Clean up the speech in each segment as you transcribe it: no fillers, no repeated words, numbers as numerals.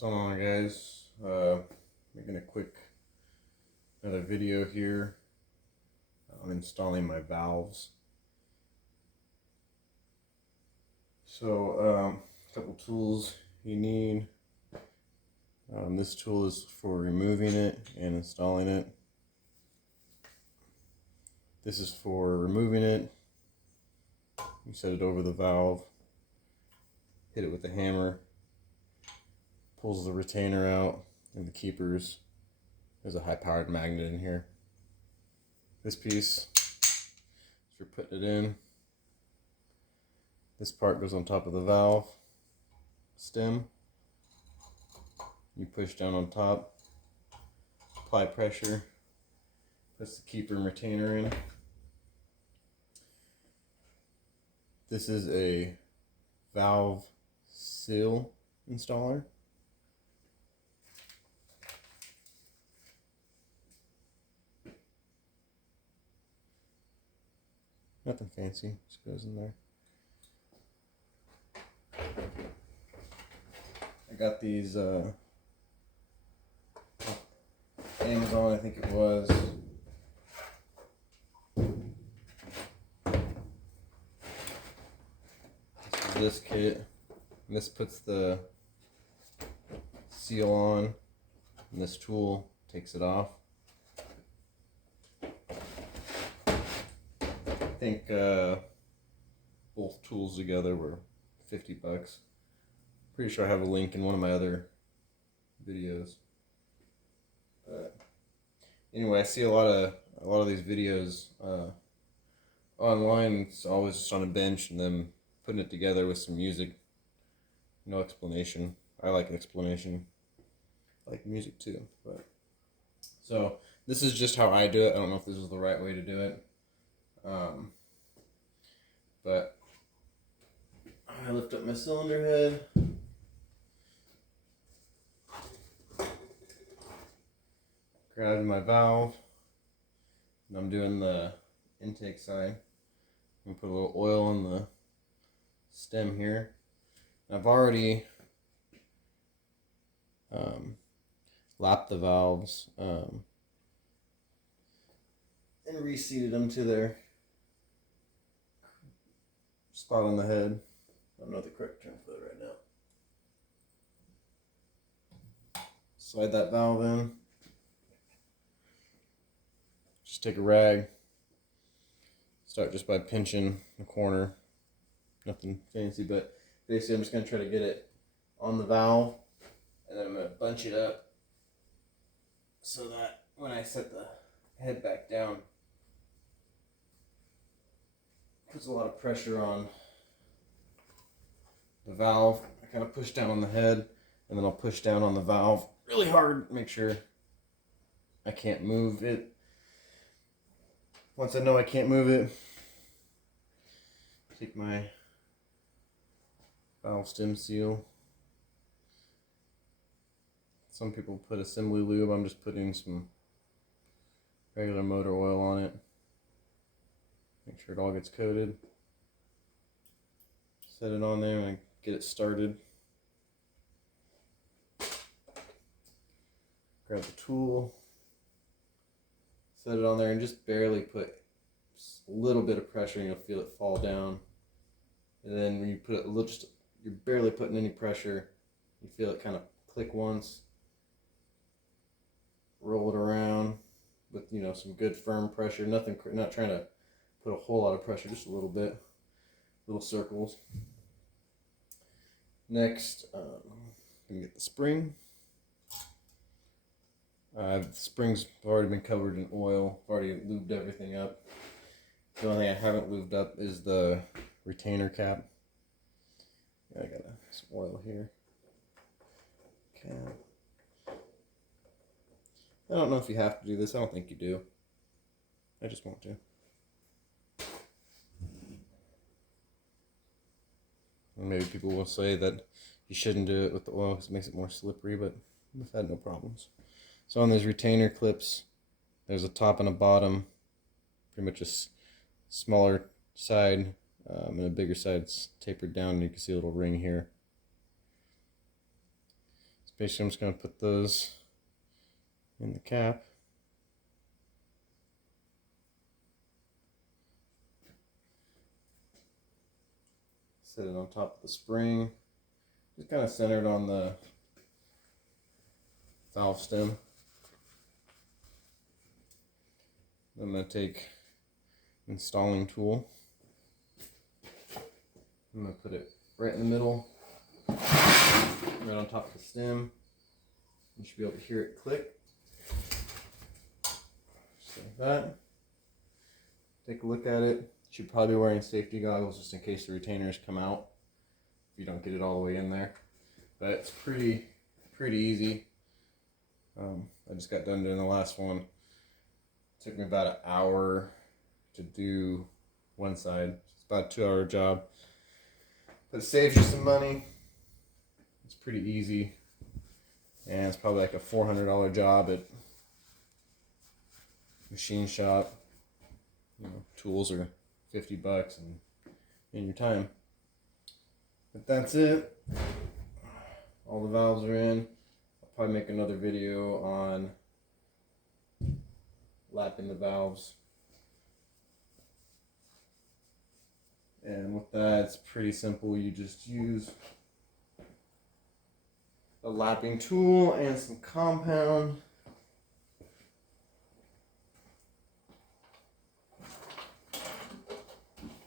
What's going on, guys? Making a quick another video here. I'm installing my valves. So a couple tools you need. This tool is for removing it and installing it. This is for removing it. You set it over the valve, hit it with the hammer, pulls the retainer out and the keepers. There's a high-powered magnet in here. This piece is for putting it in. This part goes on top of the valve stem. You push down on top, apply pressure, puts the keeper and retainer in. This is a valve seal installer. Nothing fancy, just goes in there. I got these Amazon, I think it was. This is this kit. And this puts the seal on, and this tool takes it off. I think both tools together were $50. Pretty sure I have a link in one of my other videos. But anyway, I see a lot of these videos online. It's always just on a bench and them putting it together with some music. No explanation. I like an explanation. I like music too. But so this is just how I do it. I don't know if this is the right way to do it. But I lift up my cylinder head, grab my valve, and I'm doing the intake side. I'm gonna put a little oil on the stem here. I've already lapped the valves and reseated them to their spot on the head. I don't know the correct term for that right now. Slide that valve in. Just take a rag. Start just by pinching the corner. Nothing fancy, but basically I'm just going to try to get it on the valve, and then I'm going to bunch it up so that when I set the head back down, puts a lot of pressure on the valve. I kind of push down on the head, and then I'll push down on the valve really hard, make sure I can't move it. Once I know I can't move it, take my valve stem seal. Some people put assembly lube. I'm just putting some regular motor oil on it. Make sure it all gets coated. Set it on there and get it started. Grab the tool. Set it on there and just barely put a little bit of pressure, and you'll feel it fall down. And then when you put it a little, you're barely putting any pressure. You feel it kind of click once. Roll it around with some good firm pressure. Not trying to put a whole lot of pressure, just a little bit, little circles. Next, I'm gonna get the spring. The springs have already been covered in oil. I've already lubed everything up. The only thing I haven't lubed up is the retainer cap. I got some oil here. Cap. I don't know if you have to do this. I don't think you do. I just want to. And maybe people will say that you shouldn't do it with the oil because it makes it more slippery, but I've had no problems. So on these retainer clips, there's a top and a bottom, pretty much a smaller side and a bigger side. It's tapered down, and you can see a little ring here. basically I'm just going to put those in the cap. Set it on top of the spring, just kind of centered on the valve stem. I'm going to take installing tool. I'm going to put it right in the middle, right on top of the stem. You should be able to hear it click. Just like that. Take a look at it. You should probably be wearing safety goggles just in case the retainers come out if you don't get it all the way in there. But it's pretty easy. I just got done doing the last one. It took me about an hour to do one side. It's about a 2-hour job. But it saves you some money. It's pretty easy. And it's probably like a $400 job at machine shop. You know, tools are $50 and in your time. But that's it. All the valves are in. I'll probably make another video on lapping the valves. And with that, it's pretty simple. You just use a lapping tool and some compound.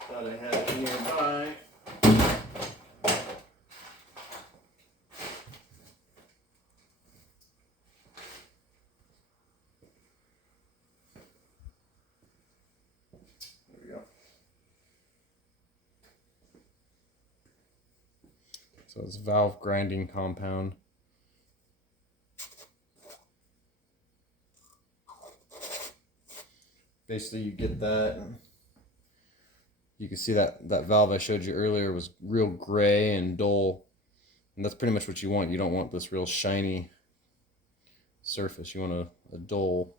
Thought I had it nearby. There we go. So it's valve grinding compound. Basically, you get that. You can see that valve I showed you earlier was real gray and dull. And that's pretty much what you want. You don't want this real shiny surface. You want a dull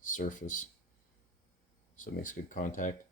surface so it makes good contact.